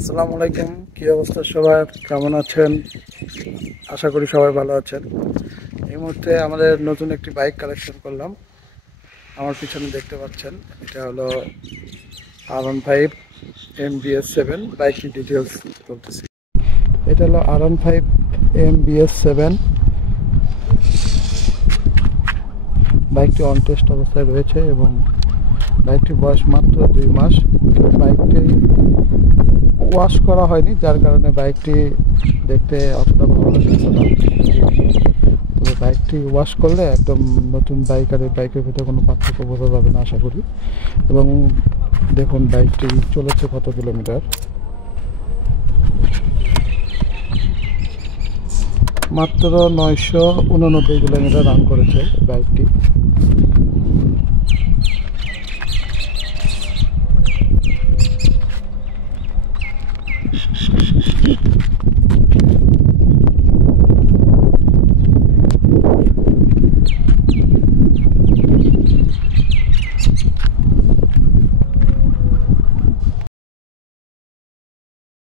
আসসালামু আলাইকুম। কি অবস্থা সবার, কেমন আছেন? আশা করি সবাই ভালো আছেন। এই মুহূর্তে আমাদের নতুন একটি বাইক কালেকশন করলাম। আমার পিছনে দেখতে পাচ্ছেন, এটা হলো R15 MBS7। বাইকটির ডিটেলস বলতেছি। এটা হলো R15 MBS7। বাইকটি অন টেস্ট অবস্থায় রয়েছে এবং বাইকটির বয়স মাত্র 2 মাস। বাইকটি ওয়াশ করা হয়নি, যার কারণে বাইকটি দেখতে অতটা ভালো লাগছে না। তবে বাইকটি ওয়াশ করলে একদম নতুন বাইক আর এই বাইকের ভিতরে কোনো পার্থক্য বোঝা যাবে না আশা করি। এবং দেখুন বাইকটি চলেছে কত কিলোমিটার, মাত্র 989 কিলোমিটার রান করেছে বাইকটি।